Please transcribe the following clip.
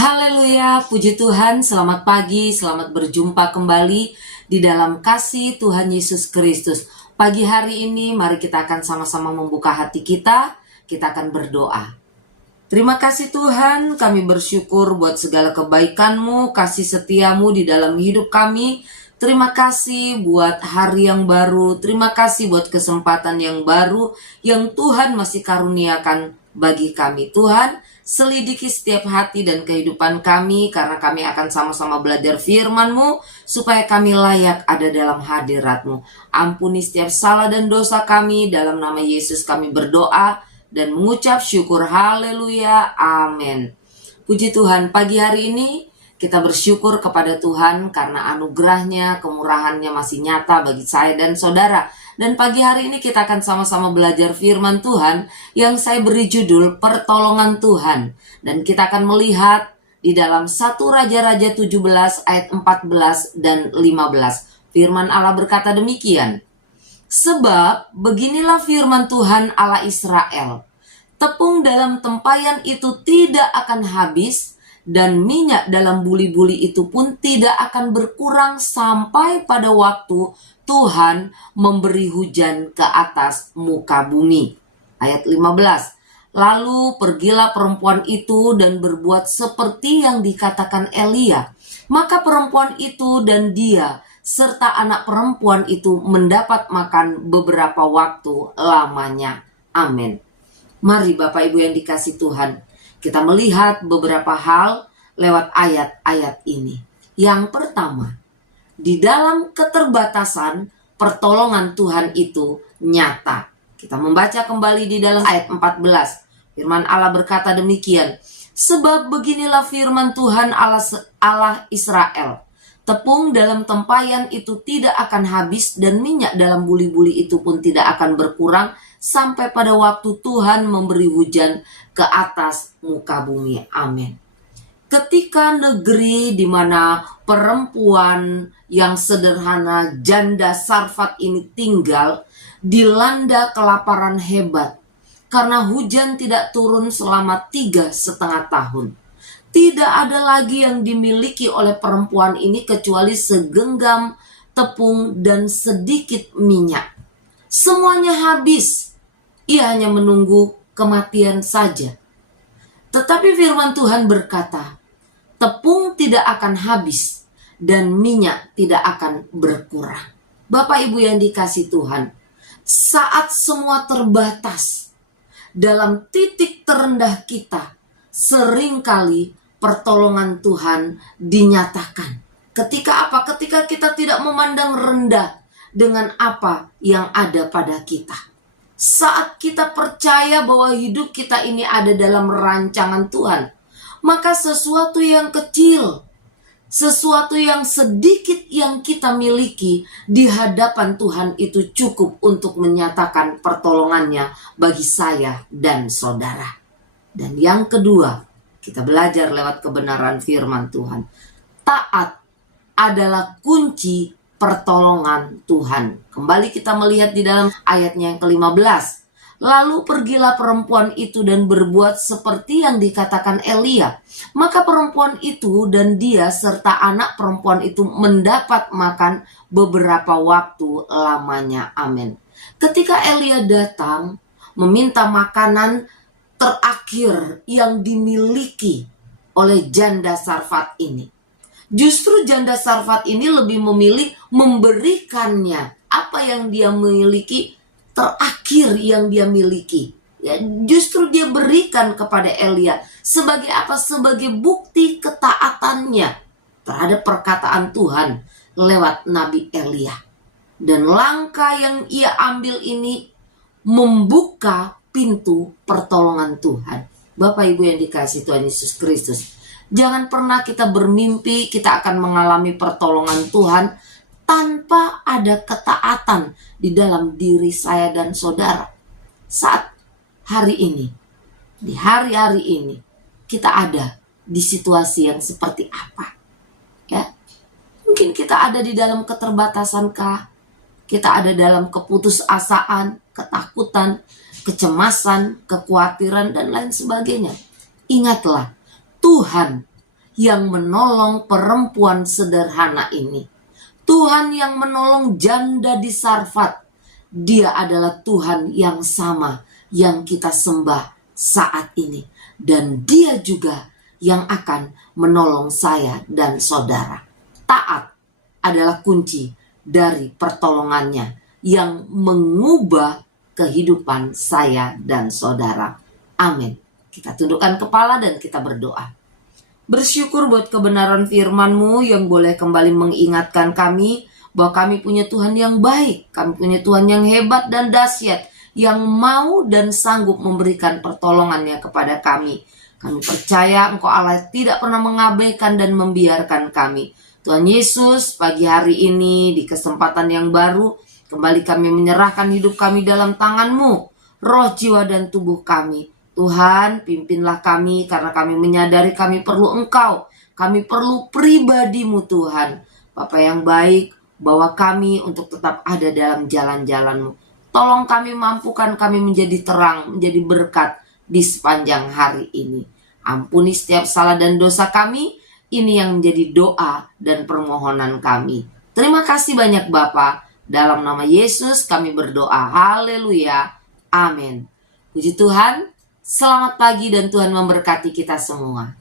Haleluya, puji Tuhan, selamat pagi, selamat berjumpa kembali di dalam kasih Tuhan Yesus Kristus. Pagi hari ini mari kita akan sama-sama membuka hati kita akan berdoa. Terima kasih Tuhan, kami bersyukur buat segala kebaikan-Mu, kasih setiamu di dalam hidup kami. Terima kasih buat hari yang baru, terima kasih buat kesempatan yang baru yang Tuhan masih karuniakan bagi kami. Tuhan, selidiki setiap hati dan kehidupan kami, karena kami akan sama-sama belajar firman-Mu, supaya kami layak ada dalam hadirat-Mu. Ampuni setiap salah dan dosa kami, dalam nama Yesus kami berdoa dan mengucap syukur. Haleluya, amin. Puji Tuhan, pagi hari ini kita bersyukur kepada Tuhan karena anugerahnya, kemurahannya masih nyata bagi saya dan saudara. Dan pagi hari ini kita akan sama-sama belajar firman Tuhan yang saya beri judul Pertolongan Tuhan. Dan kita akan melihat di dalam 1 Raja-Raja 17 ayat 14 dan 15. Firman Allah berkata demikian. Sebab beginilah firman Tuhan Allah Israel. Tepung dalam tempayan itu tidak akan habis, dan minyak dalam buli-buli itu pun tidak akan berkurang sampai pada waktu Tuhan memberi hujan ke atas muka bumi. Ayat 15. Lalu pergilah perempuan itu dan berbuat seperti yang dikatakan Elia. Maka perempuan itu dan dia serta anak perempuan itu mendapat makan beberapa waktu lamanya. Amin. Mari Bapak Ibu yang dikasih Tuhan, kita melihat beberapa hal lewat ayat-ayat ini. Yang pertama, di dalam keterbatasan pertolongan Tuhan itu nyata. Kita membaca kembali di dalam ayat 14. Firman Allah berkata demikian. Sebab beginilah firman Tuhan Allah Israel. Tepung dalam tempayan itu tidak akan habis, dan minyak dalam buli-buli itu pun tidak akan berkurang sampai pada waktu Tuhan memberi hujan ke atas muka bumi. Amin. Ketika negeri di mana perempuan yang sederhana janda Sarfat ini tinggal dilanda kelaparan hebat karena hujan tidak turun selama 3,5 tahun. Tidak ada lagi yang dimiliki oleh perempuan ini kecuali segenggam tepung dan sedikit minyak. Semuanya habis. Ia hanya menunggu kematian saja. Tetapi firman Tuhan berkata, tepung tidak akan habis dan minyak tidak akan berkurang. Bapak Ibu yang dikasih Tuhan, saat semua terbatas, dalam titik terendah kita, seringkali pertolongan Tuhan dinyatakan. Ketika apa? Ketika kita tidak memandang rendah dengan apa yang ada pada kita. Saat kita percaya bahwa hidup kita ini ada dalam rancangan Tuhan, maka sesuatu yang kecil, sesuatu yang sedikit yang kita miliki di hadapan Tuhan itu cukup untuk menyatakan pertolongannya bagi saya dan saudara. Dan yang kedua, kita belajar lewat kebenaran firman Tuhan. Taat adalah kunci pertolongan Tuhan. Kembali kita melihat di dalam ayatnya yang ke-15. Lalu pergilah perempuan itu dan berbuat seperti yang dikatakan Elia. Maka perempuan itu dan dia serta anak perempuan itu mendapat makan beberapa waktu lamanya. Amin. Ketika Elia datang meminta makanan terakhir yang dimiliki oleh janda Sarfat ini, justru janda Sarfat ini lebih memilih memberikannya apa yang dia miliki, terakhir yang dia miliki. Ya, justru dia berikan kepada Elia. Sebagai apa? Sebagai bukti ketaatannya terhadap perkataan Tuhan lewat Nabi Elia. Dan langkah yang ia ambil ini membuka pintu pertolongan Tuhan. Bapak Ibu yang dikasih Tuhan Yesus Kristus, jangan pernah kita bermimpi kita akan mengalami pertolongan Tuhan tanpa ada ketaatan di dalam diri saya dan saudara. Saat hari ini, di hari-hari ini, kita ada di situasi yang seperti apa? Ya, mungkin kita ada di dalam keterbatasan kah? Kita ada dalam keputusasaan, ketakutan, kecemasan, kekhawatiran, dan lain sebagainya. Ingatlah, Tuhan yang menolong perempuan sederhana ini. Tuhan yang menolong janda di Sarfat. Dia adalah Tuhan yang sama yang kita sembah saat ini. Dan dia juga yang akan menolong saya dan saudara. Taat adalah kunci dari pertolongannya yang mengubah kehidupan saya dan saudara. Amin. Kita tundukkan kepala dan kita berdoa. Bersyukur buat kebenaran firman-Mu yang boleh kembali mengingatkan kami bahwa kami punya Tuhan yang baik, kami punya Tuhan yang hebat dan dahsyat, yang mau dan sanggup memberikan pertolongannya kepada kami. Kami percaya Engkau Allah tidak pernah mengabaikan dan membiarkan kami. Tuhan Yesus, pagi hari ini di kesempatan yang baru, kembali kami menyerahkan hidup kami dalam tangan-Mu, roh, jiwa, dan tubuh kami. Tuhan, pimpinlah kami karena kami menyadari kami perlu Engkau. Kami perlu pribadi-Mu Tuhan. Bapa yang baik, bawa kami untuk tetap ada dalam jalan-jalan-Mu. Tolong kami, mampukan kami menjadi terang, menjadi berkat di sepanjang hari ini. Ampuni setiap salah dan dosa kami. Ini yang menjadi doa dan permohonan kami. Terima kasih banyak Bapa. Dalam nama Yesus kami berdoa. Haleluya. Amin. Puji Tuhan. Selamat pagi dan Tuhan memberkati kita semua.